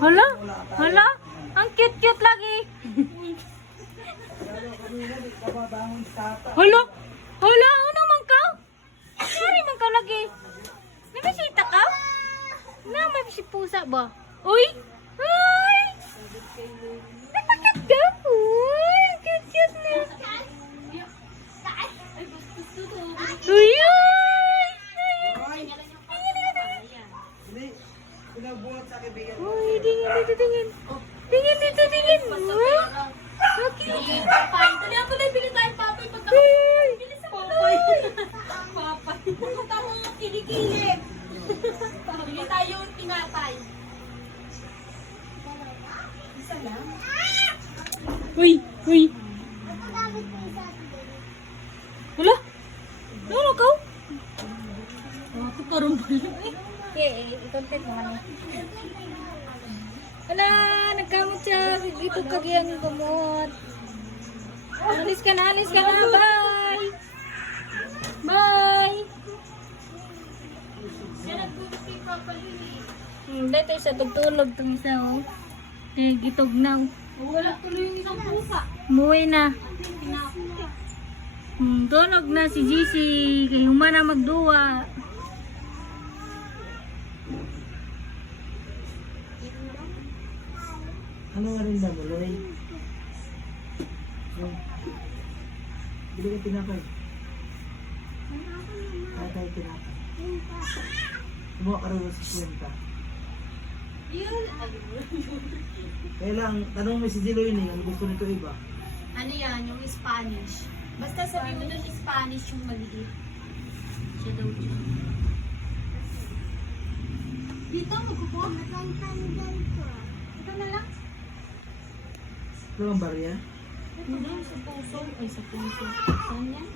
Hala? Hala? Ang cute-cute lagi. Hala? Hala? Ano man ka? Sari man ka lagi. Nabisita ka? Na, may si pusa ba? Uy! Uy! Napakit ka? Uy! Cute-cute na. Uy! Uy! Uy, tingin dito, tingin. Tingin dito, tingin. Huh? Okay. Papay. Dali ako na bili tayo papay pagka. Uy! Bilis ako papay. Papay. Pumunta mo ng kilikili. Bili tayo yung tinapay. Isa lang. Uy! Uy! Wala? Ano ka? Ako karong balo. I-content mo kami. Wala! Nagkamot siya. Ito kagiyang gamot. Alis ka na! Alis ka na! Bye! Bye! Dito isa tugtulog itong isa oh. Gitugnaw. Wala tuloy yung isang pusa. Muwi na. Tunog na si GC. Kay humana magduwa. Ano nga rin ba, Maloy? Bili ka tinapay. Kaya tayo tinapay. Kumuha ka rin sa kwenta. Yun. Kaya lang, tanong mo si Jiloy ni, ang gusto nito iba. Ano yan? Yung Spanish. Basta sabi mo doon Spanish yung maliit. Siya daw dyan. Dito, magkukuha. Ito na lang. Ito ang barya. Ito na, sa puso. Ay, sa puso. Saan yan?